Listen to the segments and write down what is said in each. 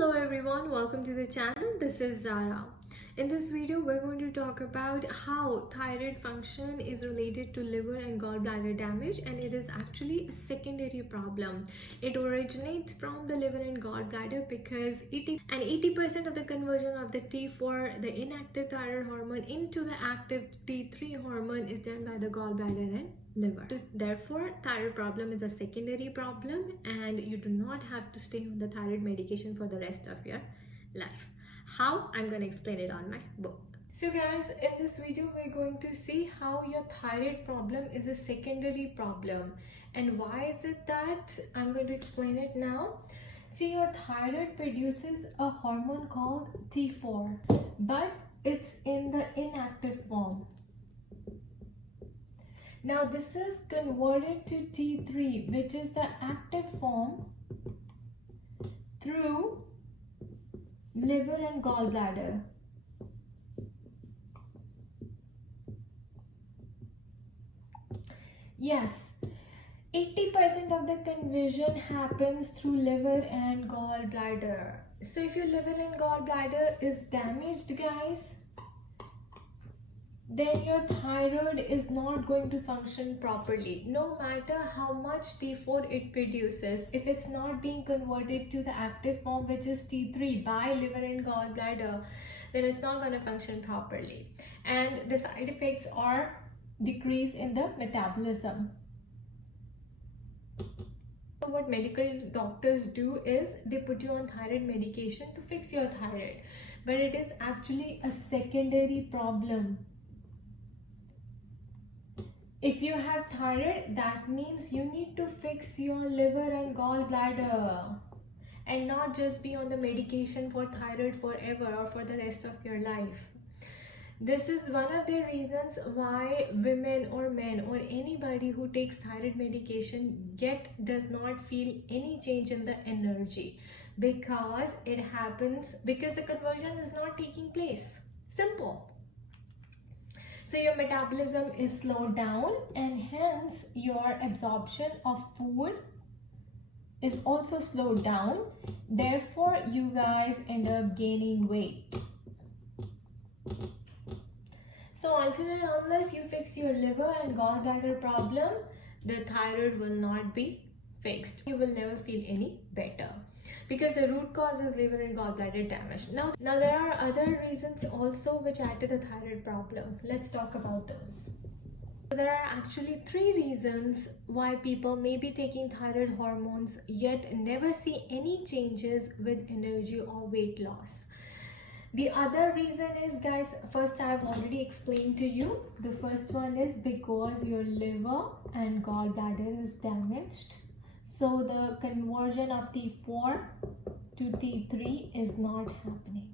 Hello everyone, welcome to the channel. This is Zara. In this video, we're going to talk about how thyroid function is related to liver and gallbladder damage, and it is actually a secondary problem. It originates from the liver and gallbladder because 80% of the conversion of the T4, the inactive thyroid hormone, into the active T3 hormone is done by the gallbladder and liver. Therefore, thyroid problem is a secondary problem and you do not have to stay on the thyroid medication for the rest of your life. How? I'm going to explain it on my book. So guys, in this video we're going to see how your thyroid problem is a secondary problem. And why is it that? I'm going to explain it now. See, your thyroid produces a hormone called T4, but it's in the inactive form. Now this is converted to T3, which is the active form, through liver and gallbladder. Yes, 80% of the conversion happens through liver and gallbladder. So if your liver and gallbladder is damaged, guys, then your thyroid is not going to function properly. No matter how much T4 it produces, if it's not being converted to the active form, which is T3, by liver and gallbladder, then it's not going to function properly. And the side effects are decrease in the metabolism. So what medical doctors do is they put you on thyroid medication to fix your thyroid, but it is actually a secondary problem. If you have thyroid, that means you need to fix your liver and gallbladder and not just be on the medication for thyroid forever or for the rest of your life. This is one of the reasons why women or men or anybody who takes thyroid medication does not feel any change in the energy, because it happens because the conversion is not taking place. Simple. So your metabolism is slowed down and hence your absorption of food is also slowed down. Therefore, you guys end up gaining weight. So until and unless you fix your liver and gallbladder problem, the thyroid will not be fixed. You will never feel any better, because the root cause is liver and gallbladder damage. Now there are other reasons also which add to the thyroid problem. Let's talk about those. So there are actually 3 reasons why people may be taking thyroid hormones yet never see any changes with energy or weight loss. The other reason is, guys, first I've already explained to you. The first one is because your liver and gallbladder is damaged. So the conversion of T4 to T3 is not happening.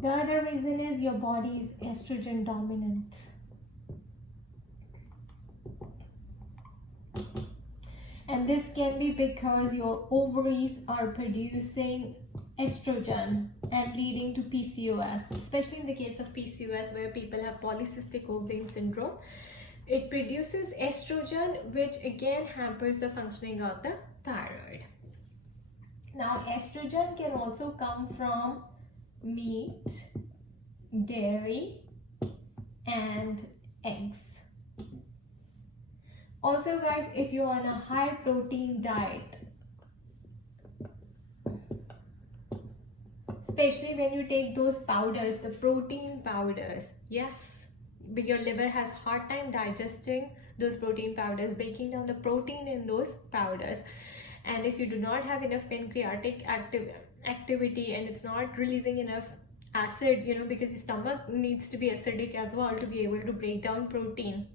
The other reason is your body is estrogen dominant. And this can be because your ovaries are producing estrogen and leading to PCOS, especially in the case of PCOS where people have polycystic ovarian syndrome. It produces estrogen, which again hampers the functioning of the thyroid. Now, estrogen can also come from meat, dairy, and eggs. Also, guys, if you're on a high protein diet, especially when you take those powders, the protein powders, yes, but your liver has hard time digesting those protein powders, breaking down the protein in those powders. And if you do not have enough pancreatic activity and it's not releasing enough acid, because your stomach needs to be acidic as well to be able to break down protein,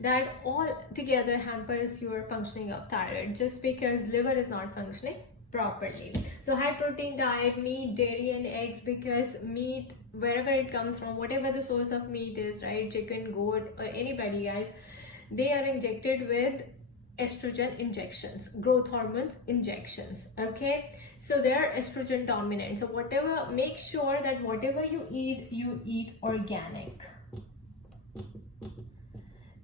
that all together hampers your functioning of thyroid, just because liver is not functioning properly. So high protein diet, meat, dairy, and eggs, because meat, wherever it comes from, whatever the source of meat is, right, chicken, goat, or anybody, guys, they are injected with estrogen injections, growth hormones injections. Okay, so they are estrogen dominant. So make sure that whatever you eat organic.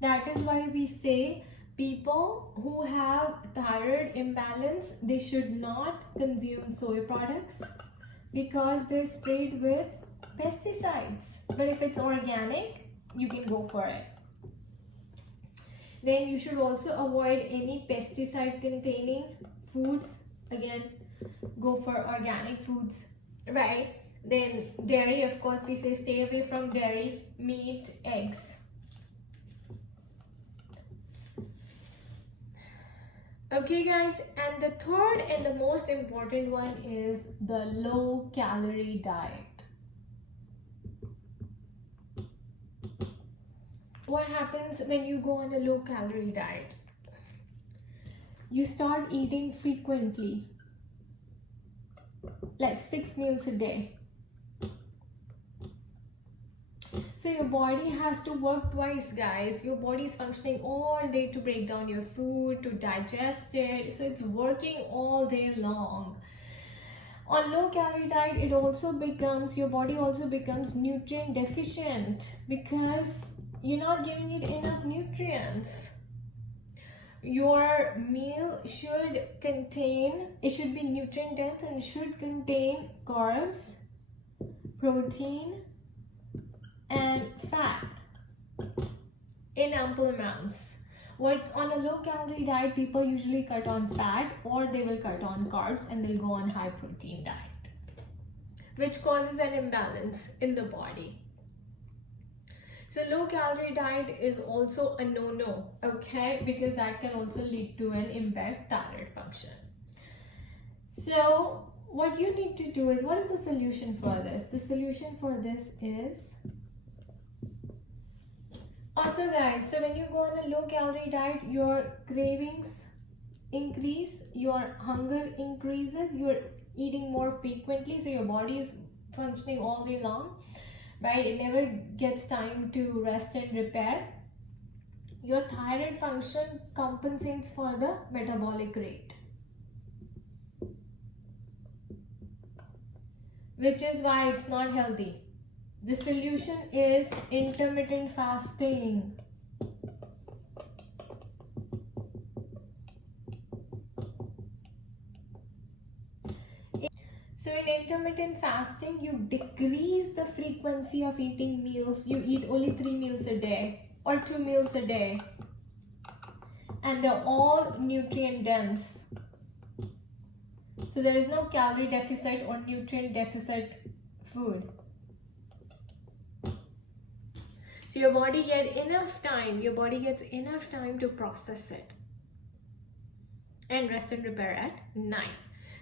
That is why we say People who have thyroid imbalance, they should not consume soy products because they're sprayed with pesticides. But if it's organic, you can go for it. Then you should also avoid any pesticide containing foods. Again, go for organic foods, right? Then dairy, of course, we say stay away from dairy, meat, eggs. Okay guys, and the third and the most important one is the low calorie diet. What happens when you go on a low calorie diet? You start eating frequently, like 6 meals a day. So your body has to work twice, guys. Your body is functioning all day to break down your food, to digest it. So it's working all day long. On low calorie diet, it also becomes, your body also becomes nutrient deficient because you're not giving it enough nutrients. Your meal should contain, it should be nutrient dense and should contain carbs, protein, and fat in ample amounts. What on a low calorie diet, people usually cut on fat or they will cut on carbs and they'll go on high protein diet, which causes an imbalance in the body. So low calorie diet is also a no-no, okay, because that can also lead to an impaired thyroid function. So what you need to do is, what is the solution for this? The solution for this is, also guys, so when you go on a low calorie diet, your cravings increase, your hunger increases, you're eating more frequently, so your body is functioning all day long, right? It never gets time to rest and repair. Your thyroid function compensates for the metabolic rate, which is why it's not healthy. The solution is intermittent fasting. So in intermittent fasting, you decrease the frequency of eating meals. You eat only 3 meals a day or 2 meals a day. And they're all nutrient dense. So there is no calorie deficit or nutrient deficit food. So your body gets enough time to process it and rest and repair at night.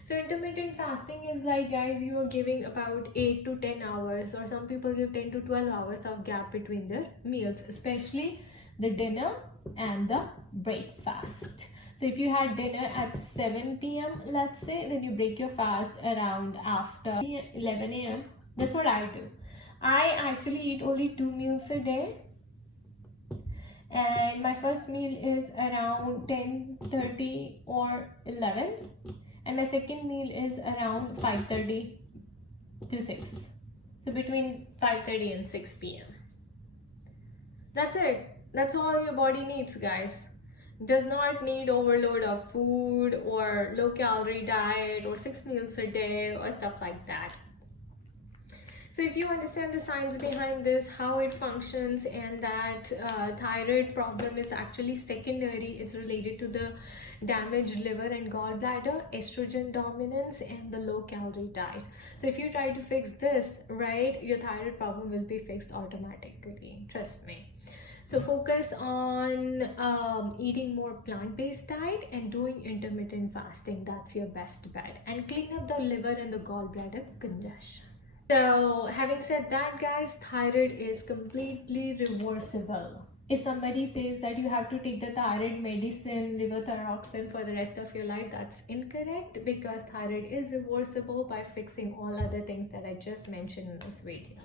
So intermittent fasting is like, guys, you are giving about 8 to 10 hours, or some people give 10 to 12 hours of gap between their meals, especially the dinner and the breakfast. So if you had dinner at 7 p.m, let's say, then you break your fast around after 11 a.m. That's what I do. I actually eat only 2 meals a day, and my first meal is around 10:30 or 11, and my second meal is around 5:30 to 6. So between 5:30 and 6 p.m. That's it. That's all your body needs, guys. Does not need overload of food or low calorie diet or 6 meals a day or stuff like that. So if you understand the science behind this, how it functions, and that thyroid problem is actually secondary, it's related to the damaged liver and gallbladder, estrogen dominance, and the low calorie diet. So if you try to fix this, right, your thyroid problem will be fixed automatically, trust me. So focus on eating more plant-based diet and doing intermittent fasting. That's your best bet. And clean up the liver and the gallbladder congestion. So having said that, guys, thyroid is completely reversible. If somebody says that you have to take the thyroid medicine, levothyroxine, for the rest of your life, that's incorrect, because thyroid is reversible by fixing all other things that I just mentioned in this video.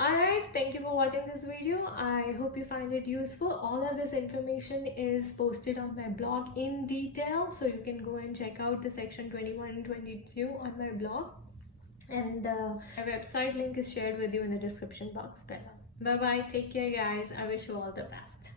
Alright, thank you for watching this video. I hope you find it useful. All of this information is posted on my blog in detail, so you can go and check out the section 21 and 22 on my blog. And my website link is shared with you in the description box below. Bye bye, take care guys. I wish you all the best.